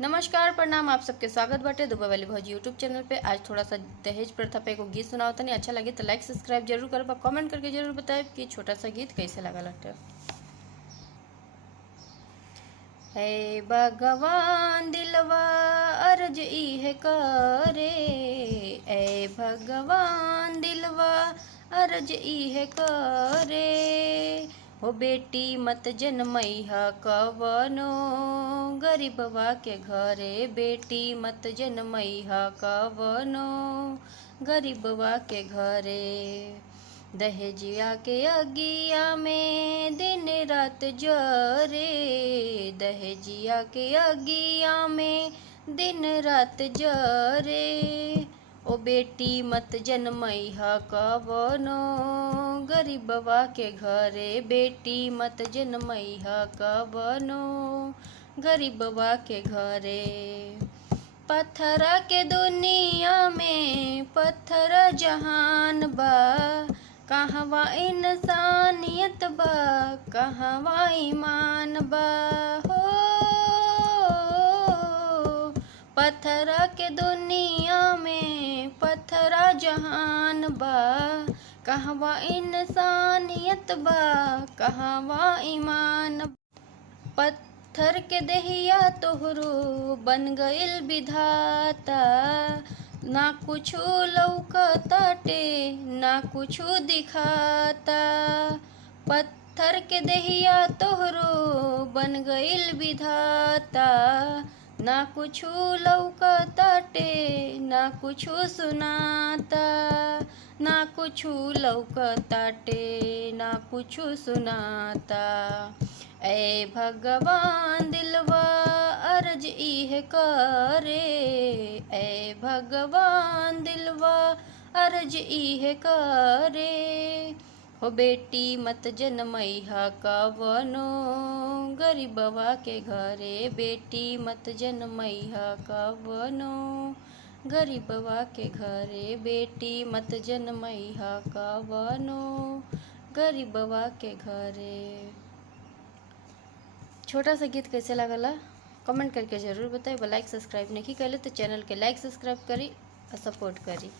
नमस्कार प्रणाम, आप सबके स्वागत बाटे दुबई वाली भौजी यूट्यूब चैनल पे। आज थोड़ा सा दहेज प्रथा पे एगो गीत सुनाओ तनी। अच्छा लगे तो लाइक सब्सक्राइब जरूर करब, कमेंट करके जरूर बताएब कि छोटा सा गीत कैसे लगा लटे। हे भगवान दिलवा अर्ज इहे करे, ए भगवान दिलवा अर्ज इहे करे, हो बेटी मत जनमैहा कवनो गरीबवा के घरे, बेटी मत जनमैहा कवनो गरीबवा के घरे। दहेजिया के अगिया में दिन रात जरे, दहेजिया के अगिया में दिन रात जरे, ओ बेटी मत जनमैहा कवनो गरीबवा के घरे, बेटी मत जनमैहा कवनो गरीबवा के घरे। पत्थरा के दुनिया में पत्थर जहान बा, कहवा इंसानियत बा, कहवा ईमान बा, हो पत्थरा के दुनिया में पत्थरा जहान बा, कहवा इंसानियत बा, कहवा ईमान। पत्थर के देहिया तोहरो बन गइल विधाता, ना कुछु लौकताटे ना कुछु दिखाता। पत्थर के देहिया तोहरो बन गइल विधाता, ना कुछु लौकताटे ना कुछु सुनाता, ना कुछु लौकताटे ना कुछु सुनाता। ए भगवान दिलवा अर्ज इहे करे, ए भगवान दिलवा अर्ज इहे करे, हो बेटी मत जनमैहा कवनो गरीबवा के घरे, बेटी मत जनमैहा कवनो गरीबवा के घरे, बेटी मत जनमैहा कवनो गरीबवा के घरे। छोटा सा गीत कैसे लगला कमेंट करके ज़रूर बताइए। लाइक सब्सक्राइब नहीं कैले तो चैनल के लाइक सब्सक्राइब करी और सपोर्ट करी।